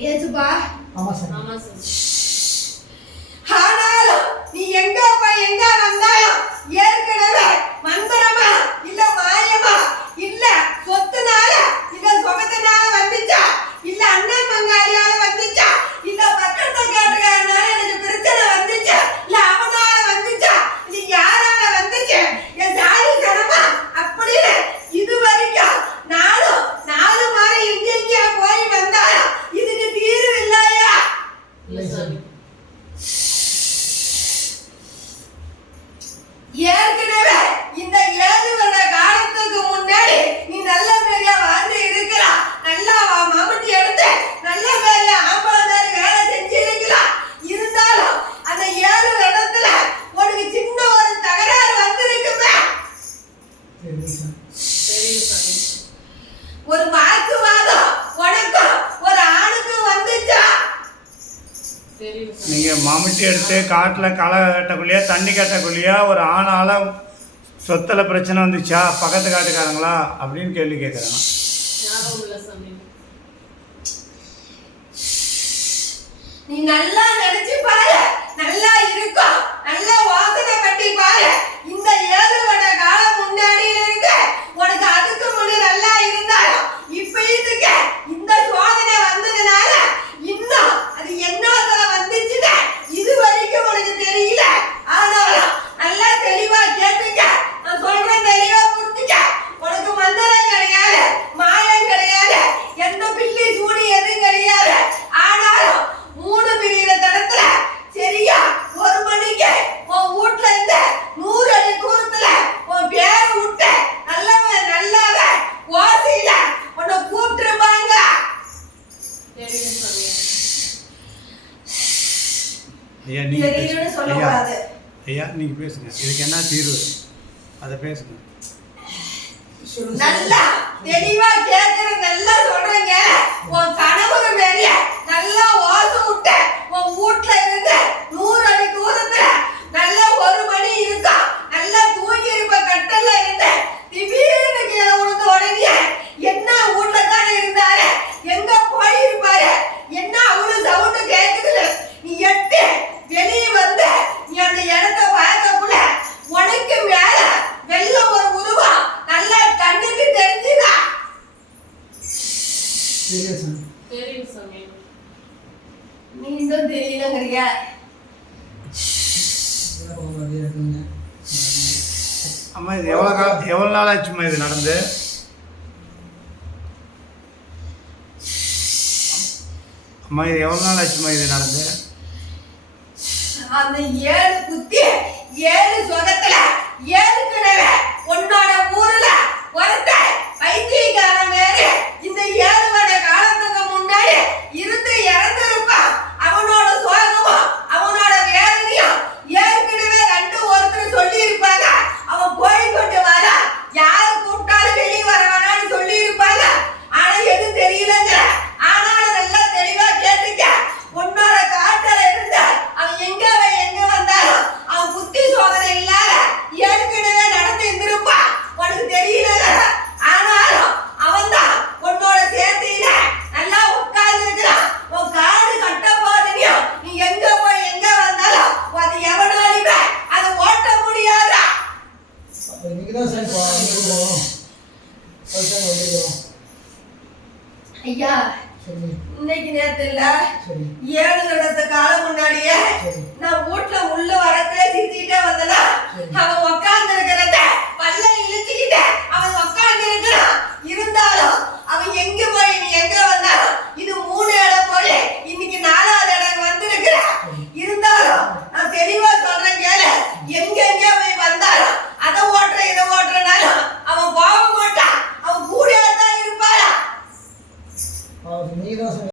ये जुबा आमा सनी आमा सनी ஒரு வாக்குவாதம் உனக்கு ஒரு ஆணுக்கு வந்துச்சா? நீங்க மம்முட்டி எடுத்து காட்டில் களை கட்டக்குள்ளேயா தண்ணி கட்டக்குள்ளேயா ஒரு ஆணால சொத்துல பிரச்சனை வந்துச்சா? பக்கத்து காட்டுக்காரங்களா? அப்படின்னு கேள்வி கேட்குறாங்க நீ நல்லா நினைச்சு ஐயா நீங்கள் சொல்லக்கூடாது. ஐயா நீங்கள் பேசுங்க. இதுக்கு என்ன தீர்வு? அதை பேசுங்க. நல்லா மட்டும் அம்மா இது எவ்வளோ எவ்வளோ நாள் ஆச்சுமா இது நடந்து? அம்மா இது எவ்வளோ நாள் ஆச்சுமா இது நடந்து? அந்த ஏழு குத்தி இன்னைக்கு தான் சார் நேரத்தில் ஏழு